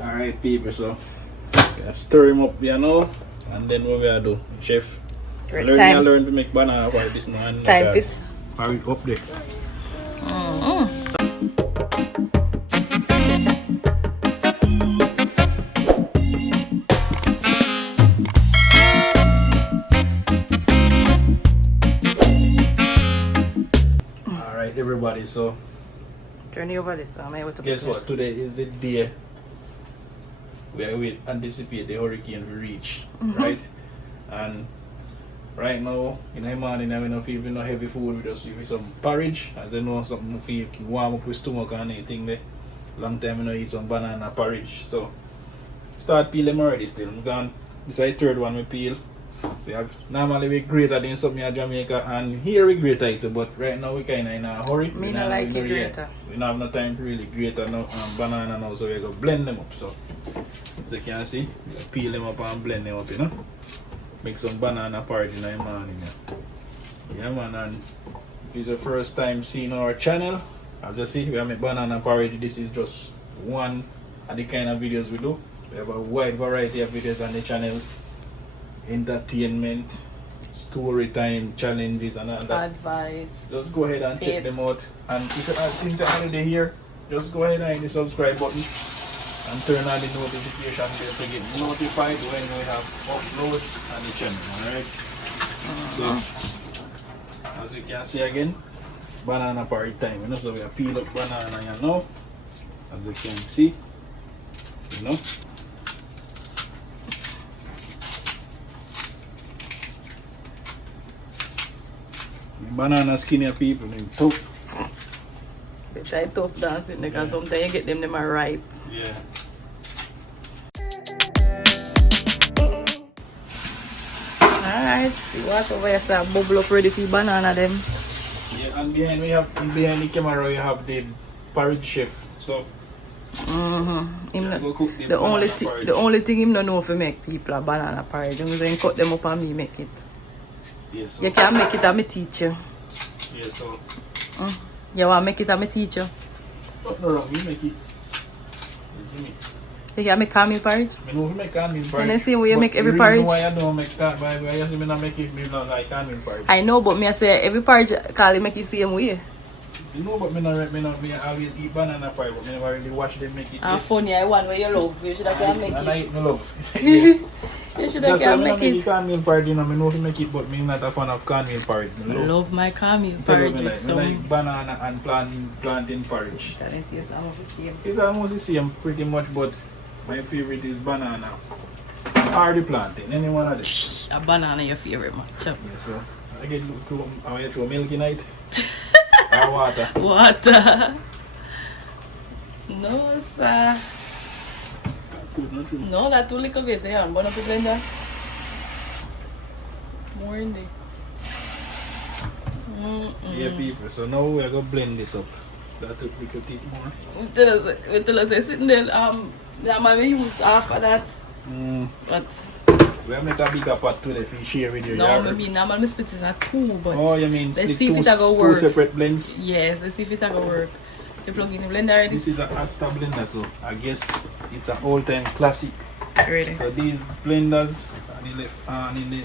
Alright people, so stir him up, you know, and then what we are do, chef. Learn to make banana for this now and time is porridge up there. Alright everybody, so journey over this. I'm able to guess what? Today is the day where we anticipate the hurricane will reach, right? And right now, in the morning, I don't feel no heavy food. We just eat some porridge. As you know, something feel warm up with stomach and anything there. Long time I don't eat some banana porridge. So, start peeling them already still. I'm gone. This is the third one we peel. Normally we greater than something in Jamaica, and here we greater it, but right now we kind of in a hurry. Me not like it greater. We don't have no time to really greater no banana now, so we're going to blend them up. So, as you can see, we peel them up and blend them up, you know. Make some banana porridge in the morning. Yeah man, and if it's your first time seeing our channel, as you see, we have a banana porridge. This is just one of the kind of videos we do. We have a wide variety of videos on the channel. Entertainment, story time, challenges and all that. Advice. Just go ahead and check them out. And if you since you're already here, just go ahead and hit the subscribe button and turn on the notification bell to get notified when we have uploads on the channel. Alright? So as you can see again, banana porridge time, you know, so we have peel up banana here now. As you can see, you know. Banana skinny people named tough. They try tough dancing because sometimes you get them are ripe. Yeah. Alright, see what over here, sir. Bubble up ready for banana them. Yeah, and behind the camera you have the porridge chef. So The only thing him don't know if make people a banana porridge. I'm going to cut them up and me make it. Yeah, so You can make it and me teach you. yeah, so You want to make it and me teach you? no, you make it. You see me? You can make caramel porridge? I know if you make cornmeal porridge. And then see where you but make every the porridge. reason why I don't make that, why you see me not make it, me not like cornmeal porridge. I know, but me I say every porridge call it make it same way. You know, but me always eat banana porridge, but me never really watch them make it. And funny, I want where you love. You should have can make And I it. eat my love. Yeah. You should have That's why can I make make it. cornmeal porridge, you know, I know if you make it, but me not a fan of cornmeal porridge. I love my caramel Tell porridge me with like, some. me like banana and plantain porridge. Can it taste almost the same? It's almost the same pretty much, but my favorite is banana or the plantain, any one of them. A banana your favorite man. Chop. Yeah, so I get to milk night or water. Water. No, sir. Good, not true. No, that too little bit. Yeah, I'm gonna put blender. More in there. Yeah, people. So now we're gonna blend this up. That took little bit more. We tell us sitting there. That man we use half of that. But We make a bigger pot today if you share with you. no, I mean, I'm gonna split it in two. But Oh, you mean let's split see if it go two work. separate blends? Yes, let's see if it go work. You plug in the blender already? This is a Asta blender, so I guess it's an all-time classic. Ready? So these blenders on the left hand, in the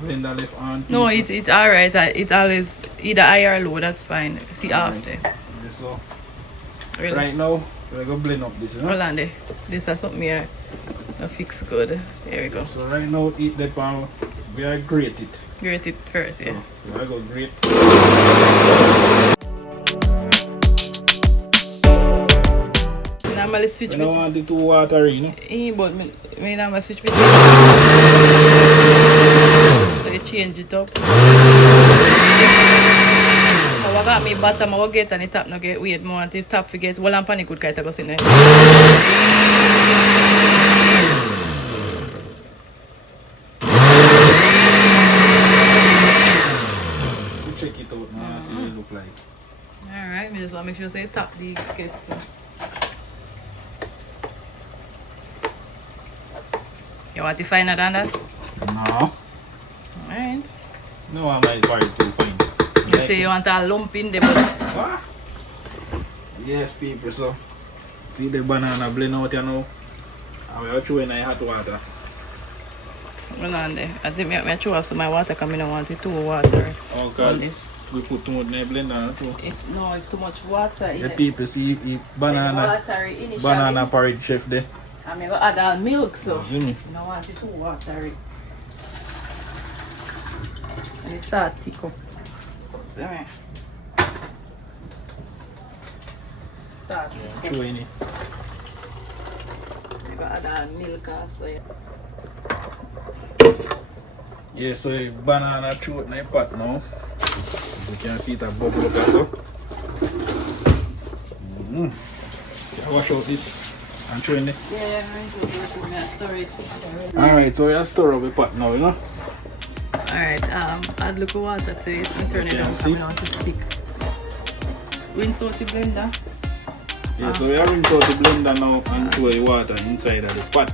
blender left hand. No, it's alright. It always either high or low. That's fine. See after. So Really? right now we're gonna blend up this, you know? Hold on there. This is something here. Fix good. There we go. So right now eat that pan. We are grate it. Grate it first, yeah. So we're gonna grate. Normally switch We don't between. want it too watery, you know? But me normally switch between. So you change it up. I got me bottom, I will get and the top no get weird. More the top forget. Well, I'm panic good kind of go in there. Check it out now and see what it look like. Alright, me just want to make sure say top the get. You want to finer than that? No. Alright. No, I might buy it too fine. You say you want a lump in there, but Ah. Yes, people, so see the banana blend out here now. And we are throwing in hot water. Hold on there. I think I throw some my water because I don't want it too watery. Oh, because we put too much in the blender too. If too much water in The it. people see banana porridge chef there. I'm going to add all milk, so See me? I don't want it too watery. And it start thick up. See me? Start thick up. Throw in it. I'm going to add all milk also. Yeah, so the banana throw it in the pot now. As you can see, it a bubble up also. Wash out this and throw in it. Yeah, I'm going to store it. Alright, so we stir up the pot now, you know? Alright, add little water to it and turn it down because I don't want to stick. Rinse out the blender. Yeah, so we are rinse out the blender now and throw the water inside of the pot.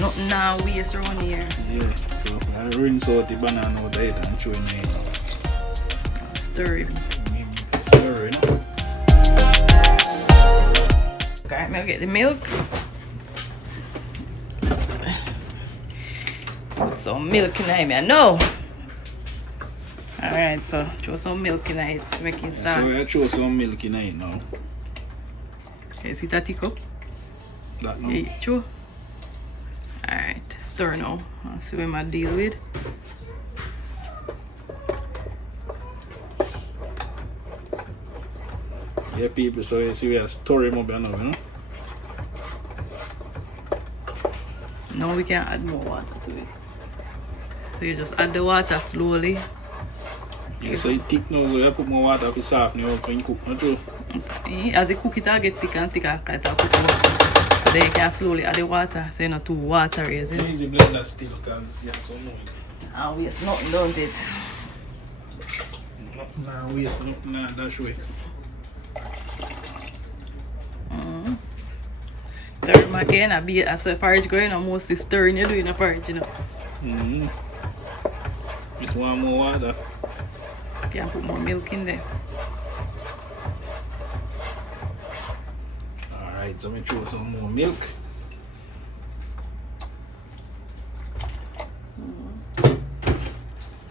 Nothing now waste around here. Yeah, so I rinse out the banana out of it and throw in it. Stir it. Stir it. Alright, I'll get the milk. Put some milk in it, I know. Alright, so throw some milk in it to make it start. So we throw some milk in it now. Okay, see that teacup? That now. Yeah, throw. Alright, stir now. I'll see what I deal with. Yeah, people, so you see we are stirring up now, you know? Now we can add more water to it. So you just add the water slowly. Yeah, so it thick now, we put more water to soften it up when you cook, not true? As you cook it, it'll get thicker and thicker. So then you can slowly add the water, so you're not too watery, isn't it? Easy blend that still, because you have so much. Ah, waste nothing, don't it? Nah, waste nothing, nah, that's way. Stir them again. I saw porridge going on, mostly stirring, you're doing a porridge, you know. Just one more water. You can put more milk in there. Alright, so I'm going to throw some more milk.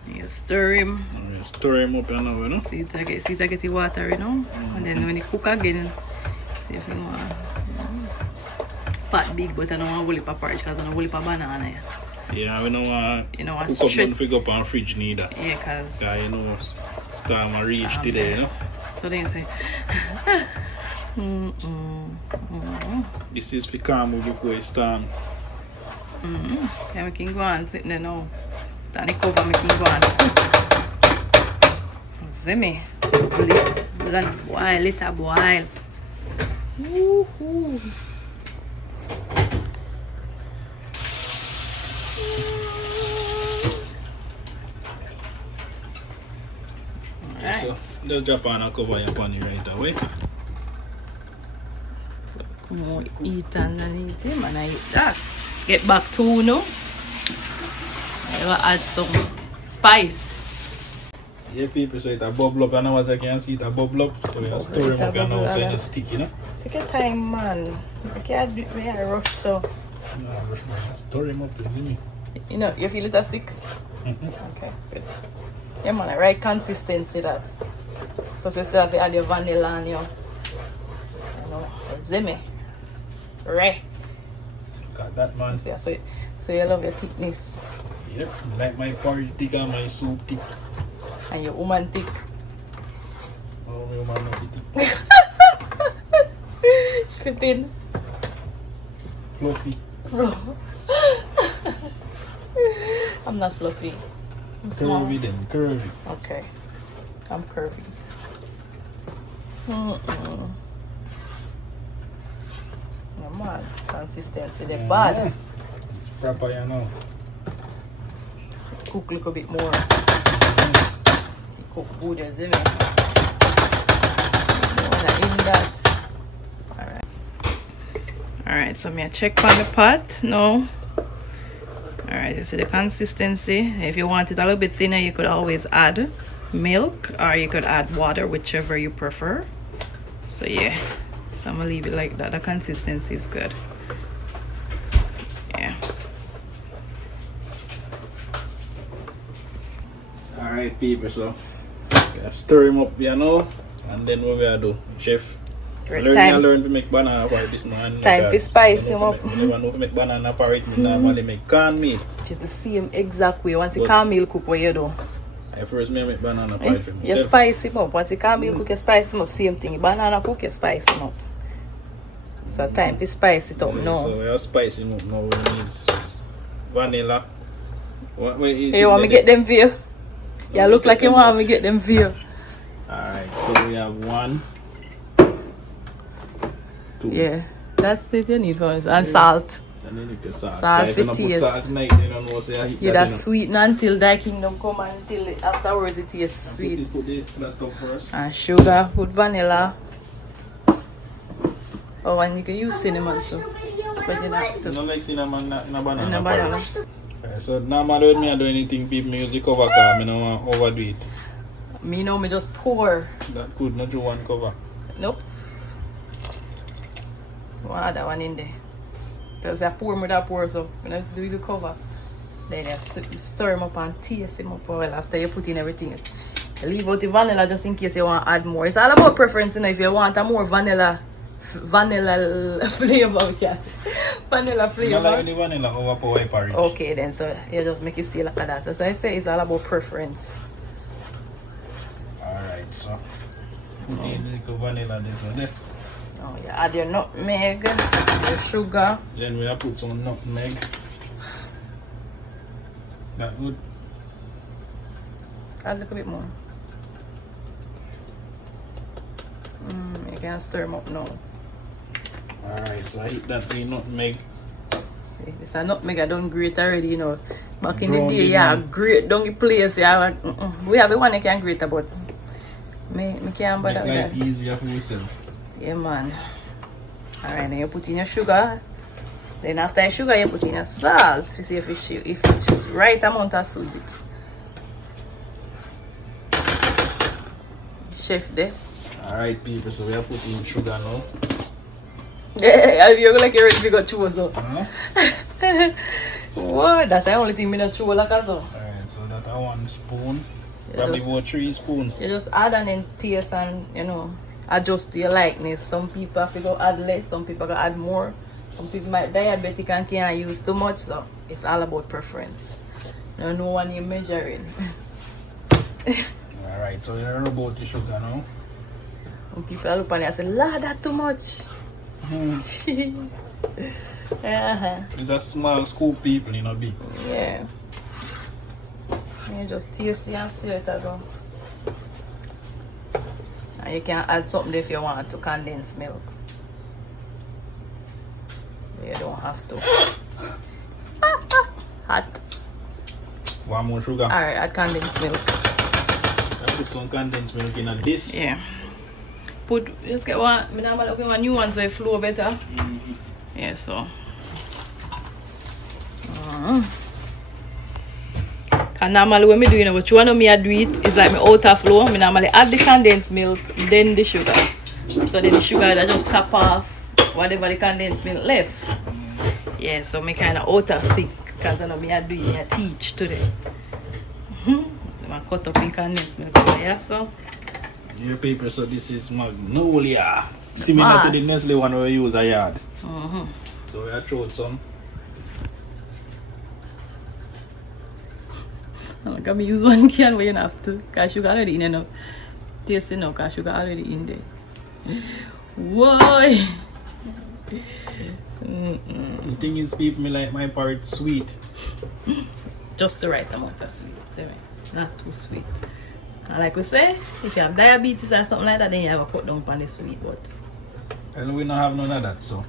You stir him. Stir him up now, you know? See it get the water, you know. And then when you cook again, see if you want. Pot big, but I don't want to hold it porridge because I don't hold it banana. Yeah, we don't want you know, cook up and figure up on fridge neither. Yeah, because you know, storm will reach today, you know? So then you say, This is for calm before it storm. okay, we can go on sitting there now. Then the cover, we can go on. See me? Let boil, it a boil. Woohoo! Yeah, so just drop on a cover your pan right away. Come on, eat underneath him and I eat that. Get back to no. I will add some spice. Yeah, people, so it a bubble up, and now as I can see it a bubble up. So we are stirring up and now so it's sticky, you know? Take your time, man. I can't do it when I rush, so. No, rush, man. Stir him up, you see me? You know, you feel it a stick? Okay, good. Yeah, man, the right consistency that. Because you still have to add your vanilla and your. You know, see me? Right. Got that, man. So you love your thickness. Yep, like my porridge thick and my soup thick. And your woman thick. Oh, my woman not thick. Fit in. Fluffy. Bro. I'm not fluffy. I'm small. Curvy then, curvy. Okay. I'm curvy. No man, consistency the bad. Yeah. Proper, you know. Cook a little bit more. Cook good, you see me? You wanna in that. Alright. Alright, so I check on the pot now. Alright, you see the consistency. If you want it a little bit thinner, you could always add milk, or you could add water, whichever you prefer. So yeah, so I'm gonna leave it like that. The consistency is good. Yeah. Alright people, so stir him up, you know, and then what we are do, chef. I learn to make banana porridge this morning. Time to spice him up. I never know to make banana porridge. I normally make corn meal. Which is the same exact way. Once the corn meal cook, what you do? I first make banana porridge for myself. You spice him up. Once the corn meal cook, you spice him up. Same thing. Banana cook, you spice him up. So time to spice it up now. So we are spicing up now. We need vanilla. You want me get them view? Yeah, look like you want me get them view. Alright, so we have 1, 2. Yeah, that's it you need for us. And salt. And then you put salt. Salt If you for don't put taste. salt tonight, you don't know, say I hit You that, that sweeten until thy kingdom come, until afterwards it tastes sweet. Put that stuff first. And sugar, put vanilla. Oh, and you can use cinnamon too. But you don't have You to. don't like cinnamon in a banana In a banana. porridge. Alright, so normally when I do anything, people use the cover because I don't want to overdo it. Me know me just pour. That could not do one cover. Nope. One other one in there. Tells I pour me that pour, so when I just do the cover, then you stir them up and taste them up well after you put in everything. You leave out the vanilla just in case you want to add more. It's all about preference, you know. If you want a more vanilla flavor, we can say. Vanilla You flavor. don't like any vanilla overpower porridge. Okay, then so you just make it stay like that. So as I say, it's all about preference. Alright, so put in a little vanilla this one there. Oh, you add your nutmeg, your sugar. Then we have put some nutmeg. That good. Add a little bit more. You can stir them up now. Alright, so I hit that with nutmeg. It's a nutmeg I done grate already, you know. Back in Ground the day, it yeah, down. grate down the place. Yeah, we have the one you can grate about. Me can't bother Make with life that. easier for yourself. Yeah, man. Alright, then you put in your sugar. Then after your sugar, you put in your salt to see if it's right amount of salt. Chef there. Alright people, so we are putting sugar now. Yeah, you're like you're ready to go chew so. Uh-huh. What? That's the only thing me not chew like so. Alright, so that 1 spoon. Yeah, Probably just- about 3 spoons. You just add and then taste and, you know, adjust to your likeness. Some people have to go add less, some people can add more. Some people might diabetic and can't use too much, so it's all about preference. No one you're measuring. Alright, so you're about the sugar now. Some people look at it and say, "Lord, that's too much." Yeah. It's a small scoop people, you know, big. Yeah. You just taste it and see it go. And you can add something if you want to condense milk. You don't have to. Hot. 1 more sugar. Alright, add condensed milk. I put some condensed milk in this. Yeah. Let's get one. I normally open one new one so it flow better. Yeah, so. And normally when I do, you know, what you want me to do it is like my outer flow. I normally add the condensed milk, then the sugar. So then the sugar that just tap off whatever the condensed milk left. Yeah, so me kind of outer sick because I know me I do it, I teach today. I cut up in condensed milk, yeah, so. Your paper, so this is Magnolia. Similar to the Nestle one we use a yard. So we have thrown some. Like I use one can where you don't have to. Because sugar already in enough. Taste enough because sugar already in there. Why? The thing is, people me like my porridge sweet. Just the right amount of sweet. See me? Not too sweet. And like we say, if you have diabetes or something like that, then you have to cut down on the sweet, but And we don't have none of that, so.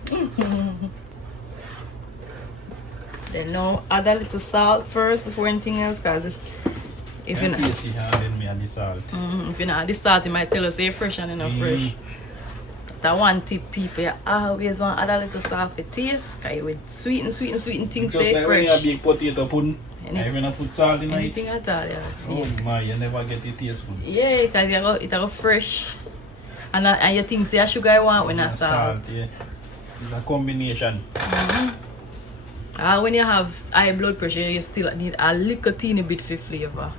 then now add a little salt first before anything else, because if you not, taste it and then me add the salt. if you not add the salt, it might tell us say fresh and not fresh. That one tip, people, you always want to add a little salt for taste, because you would sweeten things Just say like when you have fresh. big potato pudding. Any, I even put salt in it. anything at all, yeah. Oh my, you never get it taste good. Yeah, because it go fresh. And you think say sugar I want when I salt. Yeah. It's a combination. When you have high blood pressure, you still need a little teeny bit for flavor.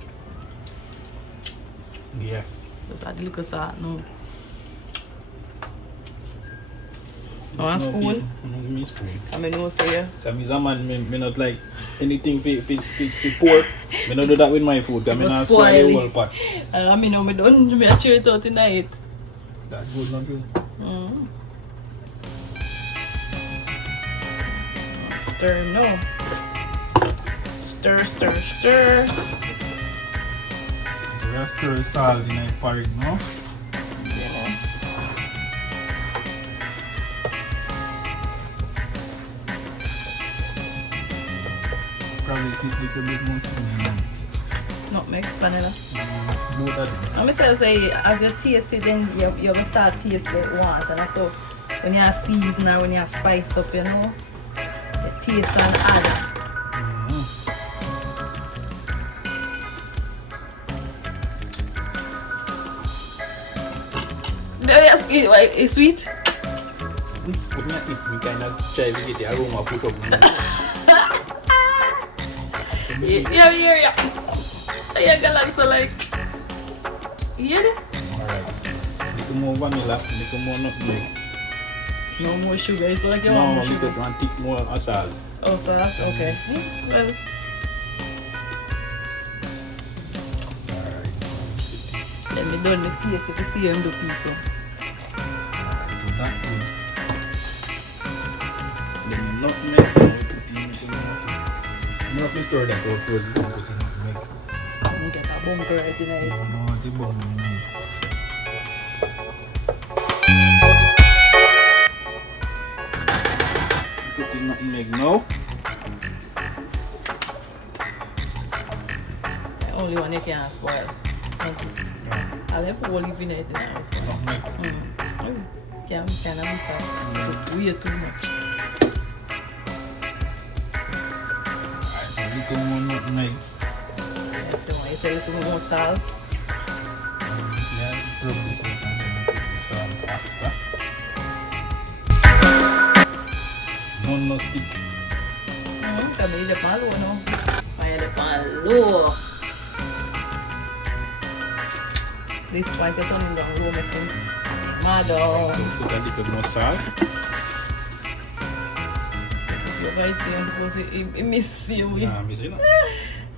Yeah. Just add a little salt, no. It's One no spoon? Me spoon. I mean, no say yeah. Because I'm a man, me not like anything for pork. I don't do that with my food. Because I not spoil the whole pot. I mean, I don't chew it out tonight. That's good, not good. Stir, no. Stir, stir, stir. So we stir salt in the porridge now. Yeah. Probably keep a little bit more spoon. Nutmeg, vanilla. More that. I'm gonna say, as you taste it, then you're gonna start taste what you want. And so, when you season or when you spice up, you know, you taste and add. It's sweet. We kind of try to get the aroma put up. Yeah. I got like. You hear it? Alright. Little more vanilla, little more nutmeg. No more sugar. It's like you No, want more little sugar. one tick more salt. Oh, salt. Okay. Well. Alright. Then we done the taste if you see them do people. Alright, so that good. Then the nutmeg, we put in little more. I'm not going to stir that out first, we put in nutmeg. I'm get a bumper right tonight. No, the bone in it. Put in nutmeg now. The only one you can't spoil. I'll have to leave in it and spoil. Nutmeg. Can't kind of mix way too much. Alright, so little more nutmeg. So I say a little more salt. Yeah, rub this out and then put the salt after. No stick. Kami ile palo, no? May ile palo. This one just on the room making mado. So put a little more salt. You're right here, I'm supposed to miss you. Nah, miss it.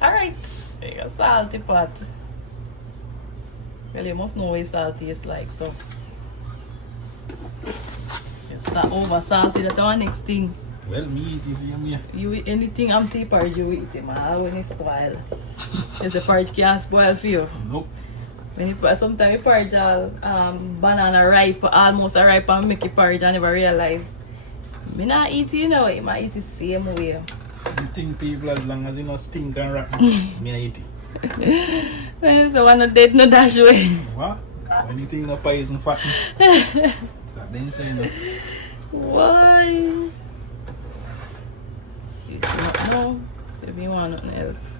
Alright, you got salty pot. Well, you must know what salt tastes like, so. It's over salty, that's our next thing. Well, me eat is yummy. You eat anything empty porridge, you eat it, man. When it's spoiled. Yes, the porridge can't spoil for you. Nope. When you put sometimes you porridge all banana ripe, almost a ripe and make it porridge and never realize. Me not eat it, you know, I might eat it the same way. You think people as long as you know stink and rotten, me I eat it. Well, so one not dead, no dash way. What? When you think no poison fat, that then say no. Why? You see not know if you want nothing else.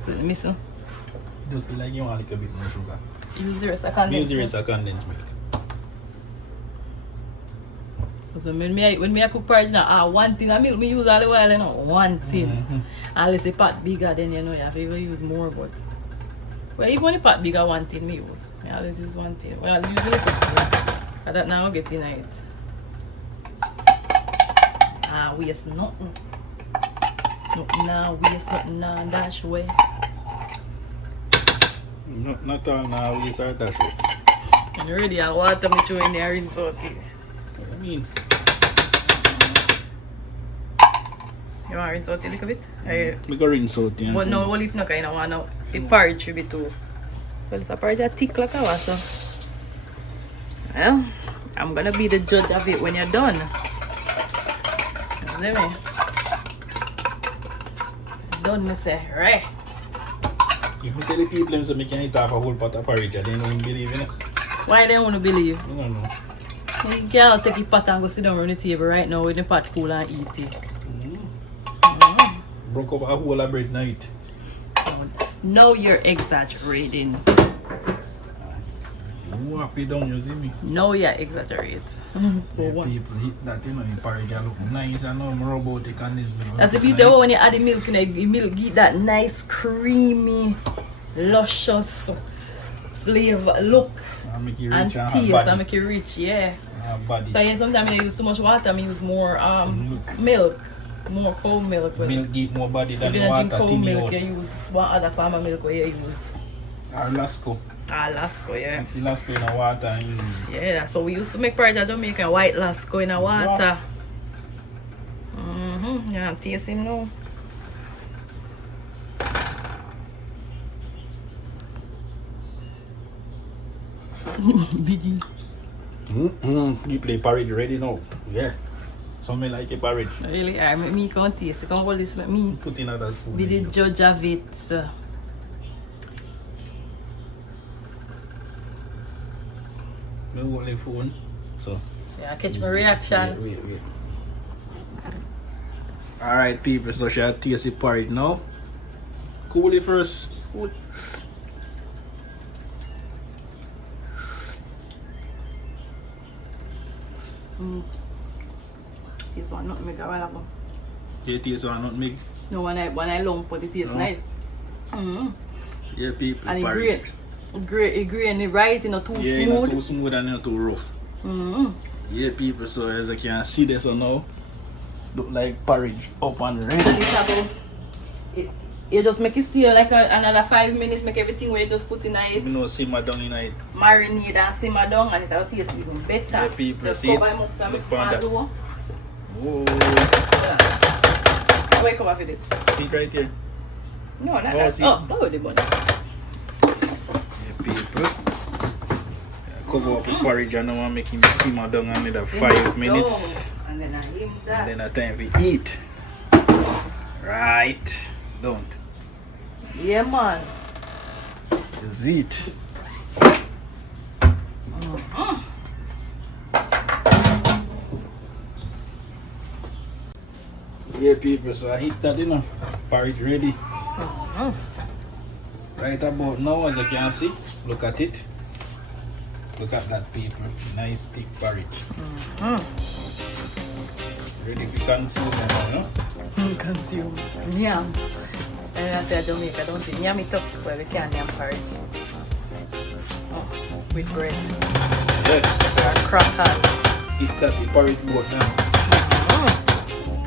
So let me see. Just feel like you want a little bit more sugar. Use the rest of condensed Use the milk. rest of condensed milk. So when me cook porridge now, one thing of milk me use all the while, you know, one thing. Unless the pot bigger, then you know you have to use more, but well, even when the pot bigger, one thing me use. I always use one thing. Well, I'll use a little spoon. But that now I'll get in it. Waste nothing. Nothing now, waste nothing now, dash away. Not all now, we start that way. And already I water me through in there rinse out it. What do you mean? You want to rinse out a little bit? Or We go rinse out, yeah. but no, whole heap no kind of one now. The porridge should be too. Well, it's a porridge that thick like a water. Well, I'm gonna be the judge of it when you're done. You see me? Done, me say, right? If you tell the people them say me can eat half a whole pot of porridge, they don't even believe in it. Why they want to believe? I don't know. You can't take your pot and go sit down on the table right now with the pot full and eat it. Broke up a whole of bread night. No, you're exaggerating. You happy down, you see me? No, you're exaggerating. Yeah, people eat that, you know, in porridge look nice and now more about it and this. That's the beauty when you add the milk in the milk, get that nice, creamy, luscious flavor, look, make you and rich and taste and make you rich, yeah. Body. So yeah, sometimes I use too much water, I use more milk, more cow milk. Milk give more body than if you the don't water. drink cow Thin milk, out. you use one other farmer milk where you use Alaska. Lasco, yeah. Mix the Alaska in the water and use. Yeah, that's how we used to make porridge at Jamaica, white Lasco in the water. Yeah, I'm tasting now. Biggie. You play porridge ready now? Yeah. Some like a porridge. Really, I make me can't taste. I can't hold this, make me Put in another spoon. be the judge of it. Me hold the phone. So. Yeah, catch my reaction. Wait. Alright people, so shall I taste the porridge now? Cool it first. Cool. This one not make a while ago. You taste one nutmeg? No, when I long put it tastes No. nice. Yeah people, And it porridge. grain, it right, you know, too Yeah, smooth. not too smooth and not too rough. Yeah people, so as I can see this so now, look like porridge up and ready. It's about, you just make it stew like another 5 minutes, make everything where you just put in it, You know, simmer down in it. marinate and simmer down, and it'll taste even better. Yeah, people, just see cover it? them up and Look on that. do. Whoa. Yeah. Where cover for this? See it right here. No, not Oh, that. see. Oh, that was the bun. Yeah, people. Yeah, cover up the porridge and now I'm making it simmer down another 5 minutes. And then I him that. And then a time we eat. Right. Don't. Yeah, man. Just eat. Yeah, people, so I eat that, you know. Porridge ready. Right about now, as you can see, look at it. Look at that, people. Nice thick porridge. Ready to consume now, no? Consume. Yum. And I say Jamaica, don't think yum it up, but we can yum porridge. Oh, with bread. Yes. Or crackers. Eat that, the porridge boat now.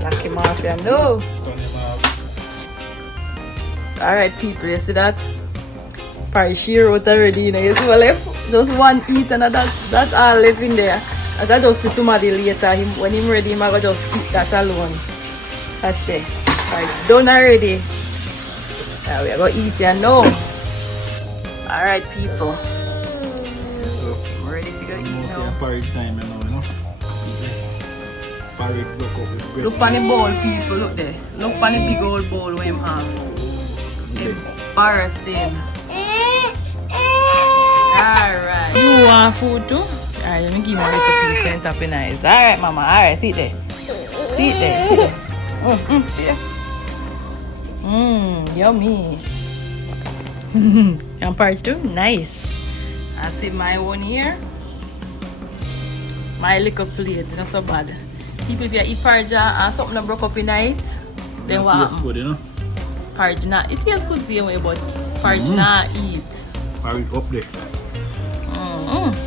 Lucky mafia, no. Turn him off. Alright, people, you see that? Porridge she wrote already, you know. You see what left? Just one eat, and that's all left in there. I got just see somebody later. When him ready, him I go just eat that alone. That's it. Alright, done already. Now we are going to eat it now. Alright, people. So, I'm ready to go eat you know, say now. porridge time now, you know. Porridge broke up with bread. Look on the bowl, people. Look there. Look on the big old bowl where him have. Embarrassing. Alright. You want food too? Alright, let me give you a little piece and tap in eyes. Alright, mama. Alright, sit there. Sit there. Sit there. Sit there. Yummy. And part two, nice. I see my one here. My little plate, not so bad. People, if you eat porridge and something that broke up in it, then what Tastes happen? good, you know. Porridge not, it tastes good same way, but porridge not eat. Porridge up there.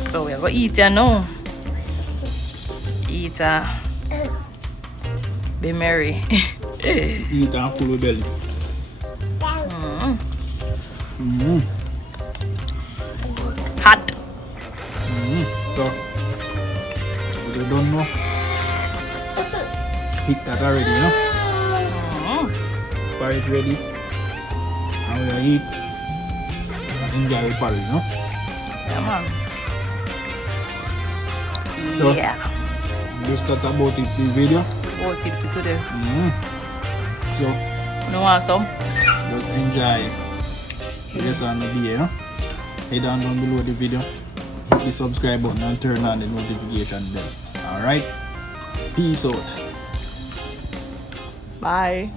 So we're gonna eat ya now. Eat be merry. Eat and full of belly. Hot. So, you don't know. Eat that already, you know. Porridge ready. Now we eat and enjoy the porridge, you know. Yeah, man. So, Yeah. this cuts about it the video. Oh, tip to the. So, No want some? just enjoy this on the video, you know. Head down below the video hit the subscribe button and turn on the notification bell. Alright? Peace out. Bye.